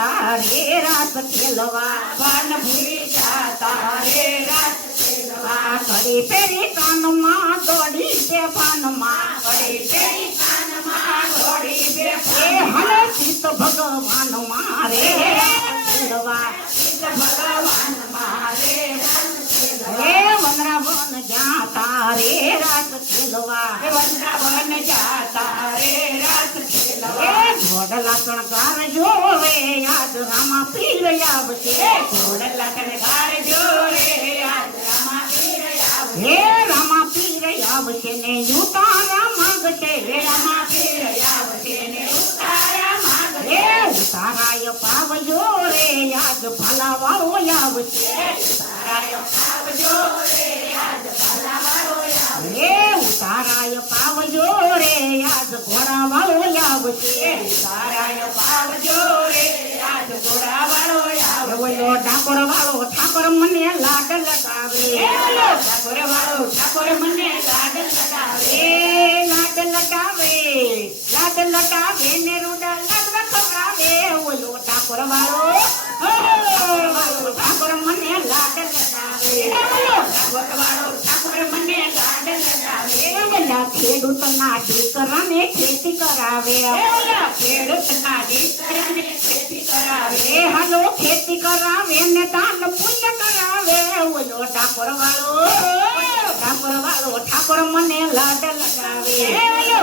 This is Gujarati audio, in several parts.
જાતા રે રાસ ખેલવા ભાન ભૂલી જાતા રે રાસ ખેલવા ઘડી ફેરી કાનમાં દોડી બે ભાનમાં ઘડી ફેરી કાનમાં દોડી બે એ હલે ચિત્ત ભગવાન મારે ખેલવા ભગવાન મારે હે વનરાવન જાતા રે રાસ ખેલવા વૃંદાવન જાતા રે રાસ ખેલવા એ ઘોડલા શણગાર જોવે યાદ રામા પીર આવશે ઘોડલા શણગાર જોરે આજ રામા પીર આવશે હે રામા પીર આવશે ને ઉતારા માંગશે રામા પીર આવશે ને ઉતારા માંગશે હે ઉતારાય પાવજો રે યાદ ભલા વાળો આવશે તારાયો આવજો રે આજ ભલાવાળો આવશે હે ઉતારાય પાવજો રે યાદ ઘોડા વાળો આવશે તારાયો આવજો રે આજ ઘોડાવાળો આવશે ઓલો ડાકોર વાળો ઠાકોર મને લાડ લગાવે ઠાકોર મને લાડ લગાવે એ લાડ લગાવે ને રૂડા લાડવા ખવડાવે ઓલો ઠાકોર વાળો ઠાકોર મને લાડ લગાવે ઠાકોર મને લાડ લગાવે પેલા ખેડૂતના દીકરાને ખેતી કરાવે ખેડૂતના દીકરાને ખેતી કરાવે એ હાલો ખેતી કરાવે ને દાન પુણ્ય કરાવે ઓલો ઠાકોર વાળો ઠાકોર મને લાડ લગાવે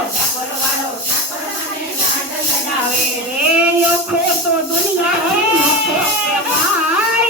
ઠાકોર વાળો ઠાકોર મને લાડ લગાવે રે ઓખો તો દુનિયા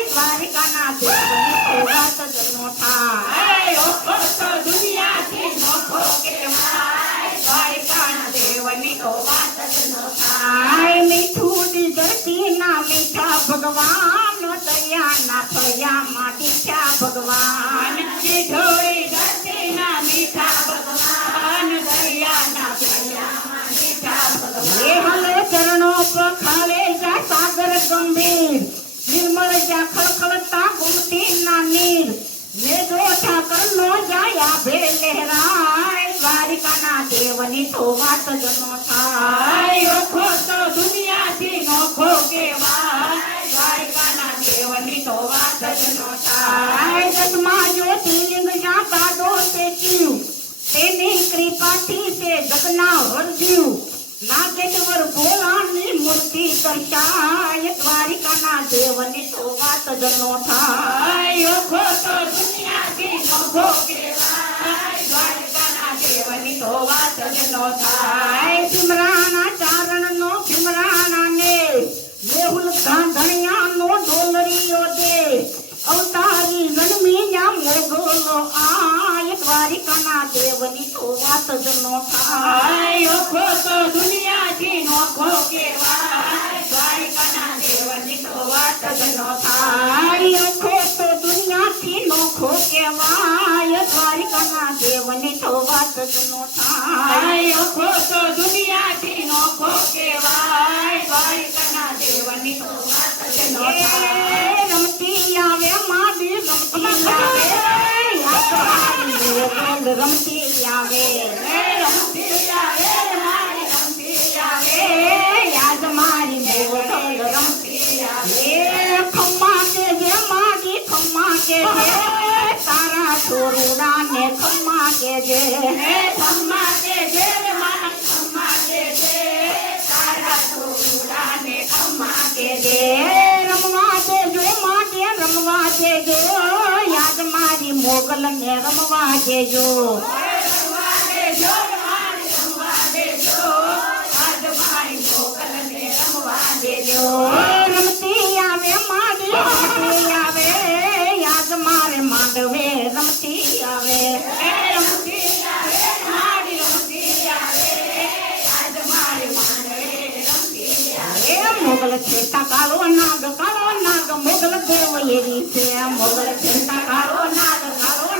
દ્વારિકાના દેવની વાત જ નો થાય ઓખો તો દુનિયાથી નોખો કહેવાય દ્વારિકાના દેવની તો વાત જ ન થાય આય મીઠું દી ધરતીના મીઠા ભગવાન દયાના ફળિયામાં દીઠા ભગવાન ઢોળી ધરતીના મીઠા ભગવાન દરિયાના દરિયામાં મીઠા ભગવાન એ હલે ચરણો પખારે જા સાગર ગંભીર નિર્મળ જા ખળખળતા ગુમતી ના નીર ને જો ઠાકર નો જાયા ભે લહેરાય દ્વારિકાના દેવની તો વાત જ નો થાય ઓખો તો દુનિયાથી નોખો કહેવાય દ્વારિકાના દેવની તો વાત જ ન થાય આય દસમા જ્યોતિર્લિંગ જા કાઢો તે જીવ તેની કૃપાથી તે જગના વરજીવ નાગેશ્વર ભોળાની મૂર્તિ દર્શાય દ્વારિકાના દેવની તો વાત જ નો થાય ઓખો તો દુનિયાથી નોખો કહેવાય દ્વારિકાના દેવની તો વાત જ ન થાય ભીમરાના ચારણનો ભીમરાના ને મેહુલ ગાંધણિયાનો ડોલરીયો દે અવતારી જન્મી ન્યા મોગલો આય દ્વારિકાના દેવની તો વાત જ નો થાય ઓખો તો દુનિયાથી નોખો કહેવાય દ્વારિકાના દેવની તો વાત જ ન થાય ઓખો તો દુનિયાથી નોખો કહેવાય દ્વારિકાના દેવની તો વાત જ નો થાય ઓખો તો દુનિયાથી નોખો કહેવાય દ્વારિકાના દેવની તો વાત જ ન થાય રમતી આવે માડી રમતી આવે રમતી આવે યાદ મારી મોગલ રમતી આવે ખમ્મા કે જે માડી ખમ્મા કે જે તારા છોરુડા ને ખમ્મા કે જે ખમ્મા કે જે મારા ખમ્મા કે જે તારા છોકરાને ખમ્મા કે જે રમવા દેજો માટે રમવા દેજો યાદ મારી મોગલ ને રમવા દેજો રમવા દેજો મારી રમવા દેજો આજ મારી મોગલને રમવા દેજો રમતી આવે મારી રમતી આવે યાદ મારે માંડવે રમતી આવે રમતી આવે મારી રમતી આવે આજ મારી માંડવે રમતી આવે એ મોગલ છે કાળો નાગ મોગલ દેવ એવી છે મોગલ છે કાળો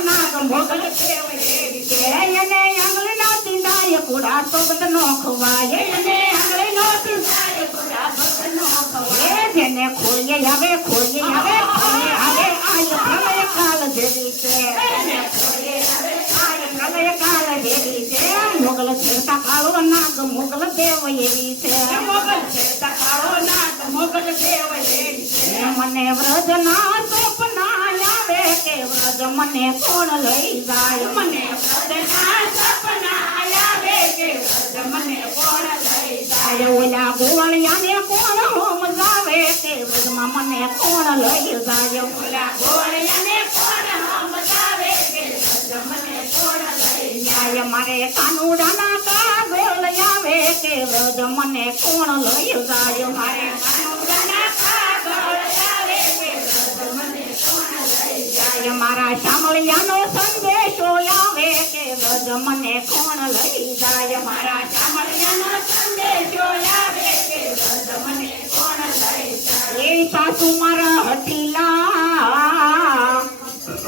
નાગ મોગલ દેવ એવી છે એને આંગળી ના તીંડાય કુડા તો બધ નો ખવાય એને આંગળી નો તીંડાય કુડા બધ નો ખવાય જેને ખોઈએ આવે આય પ્રલય કાલ જેવી છે એને ખોલે આવે આય પ્રલય કાલ જેવી છે મોગલ છે ખેડતા કાળો નાગ મોગલ દેવ એવી છે મોગલ ખેડતા કાળો નાગ મોગલ દેવ એવી છે મને વ્રજના સપના આવે કે વ્રજ મને કોણ લઈ જાય મને વ્રજના સપના આવે કે વ્રજ મને કોણ લઈ જાય ઓલા ગોળિયાને કોણ સમજાવે કે વ્રજમાં મને કોણ લઈ જાય ઓલા ગોળિયાને કોણ સમજાવે કે વ્રજ મને કોણ લઈ જાય મારે કાનુડાના કાગળ આવે કે વ્રજ મને કોણ લઈ જાય મારે કાનુડાના કાગળ આવે કે વ્રજ મને કોણ લઈ જાય મારા શામળિયાનો સંદેશો આવે કે વ્રજ મને કોણ લઈ જાય મારા ચામડિયાનો સંદેશો આવે કે વ્રજ મને કોણ લઈ જાય એ સાસુ મારા હઠીલા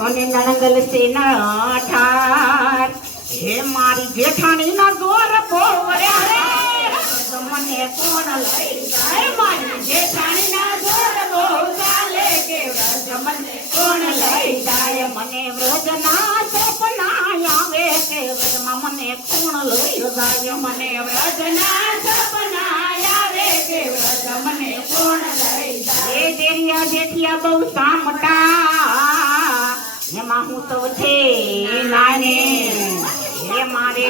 અને નણગલ સેના ઠાર હે મારી જેઠાણી ના દોર બોવર્યા રે વ્રજ મને કોણ લઈ જાય મારી જેઠાણીના જોર બહુ ચાલે કે વ્રજ મને કોણ લઈ જાય મને વ્રજના સપના આવે કે વ્રજમાં મને કોણ લઈ જાય મને વ્રજના સપના આવે કે વ્રજ મને કોણ લઈ જાય એ દેરિયા જેઠિયા બહુ સામટા એમાં હું તો છે નાને હે મારે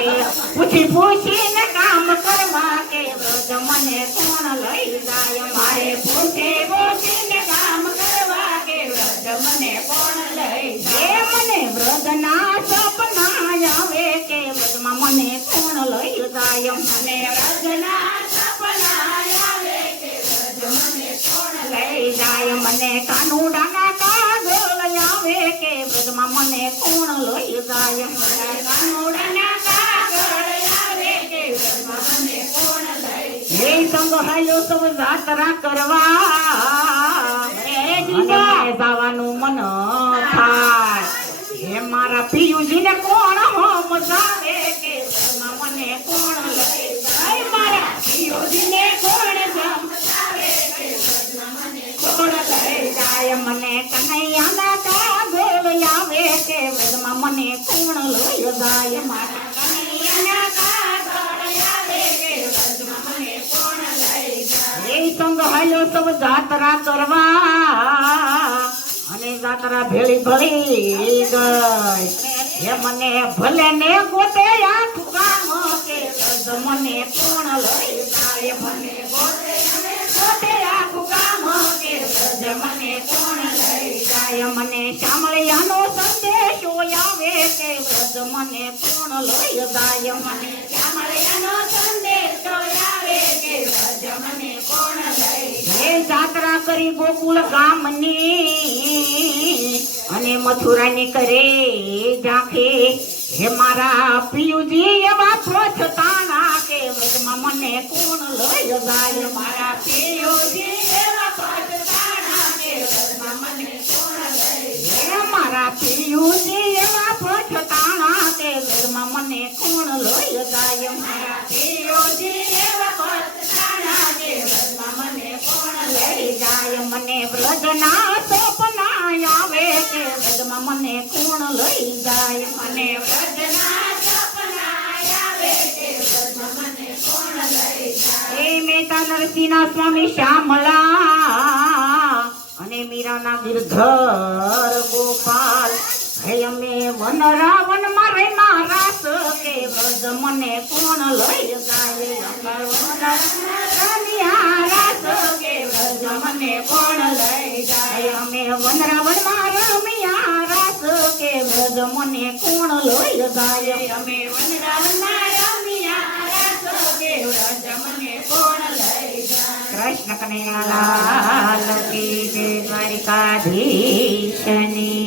પૂછી પૂછીને કામ કરવા કે વ્રજ મને કોણ લઈ જાય મારે પૂછે પૂછીને કામ કરવા કે વ્રજ મને કોણ લઈ જાય એ મને વ્રજના સપના આવે કે વ્રજમાં મને કોણ લઈ જાય મને વ્રજના સપના આવે કે વ્રજ મને કોણ લઈ જાય મને કાનુડાના કાગળ આવે કે વ્રજમાં મને કોણ લઈ જાય જાય કાનુડાના કાગળ આવે કે વ્રજમાં મને કોણ લઈ જાય હે સંગ હાલ્યો સૌ જાત્રા કરવા હે જવાનું મન થાય હે મારા પિયુજીને કોણ સમજાવે કે વ્રજમાં મને કોણ લઈ જાય મારા પિયુજીને કોણ સમજાવે કે વ્રજમાં મને કોણ લઈ જાય મને કનૈયાના કાગળ આવે કે વ્રજમાં મને કોણ લઈ જાય મારા કનૈયાના કાગળ આવે કે વ્રજમાં મને કોણ લઈ જાય એ સંગ હાલ્યો સૌ જાત્રા કરવા અને જાત્રા ભેળી ભળી ગઈ હે મને ભલે ને ગોતે આખું ગામ કે વ્રજ મને કોણ લઈ જાય મને ગોતે અને ગોતે આખું ગામ કે વ્રજ મને કોણ લઈ જાય મને શામળિયાનો સંદેશો આવે કે વ્રજ મને કોણ લઈ જાય મને ચામડિયાનો સંદેશો આવે કે વ્રજ મને કોણ લઈ જાય હે જાત્રા કરી ગોકુળ ગામની અને મથુરાની કરે ઝાંખે હે મારા પિયુજી એવા પ્રોછતાના કે વ્રજમાં મને કોણ લઈ જાય મારા પિયુજી એવા પછતાણા કે વ્રજમાં મને કોણ લઈ જાય હે મારા પિયુજી એવા પ્રોછતાના કે વ્રજમાં મને કોણ લઈ જાય મારા પિયુજી એવા પછતાણા કે વ્રજમાં મને કોણ લઈ જાય મને વ્રજના સપના આવે કે વ્રજમાં મને કોણ લઈ જાય મને વ્રજના સપના આવે કે વ્રજમાં મને કોણ લઈ જાય હે મહેતા નરસિંહના સ્વામી શ્યામલા અને મીરાના ગિરધર ગોપાલ હે અમે વન રાવણ મારે રાસ કે વ્રજ મને કોણ લઈ જાય રાસ કે વ્રજ મને કોણ લઈ જાય અમે વન રાવણ રમ્યા રાસ કે વ્રજ મને કોણ લઈ જાય અમે વનરાવના રમ્યા રાસ કે વ્રજ મને કોણ લઈ જાય કૃષ્ણ કનૈયા લાલ કી જય દ્વારિકાધીશની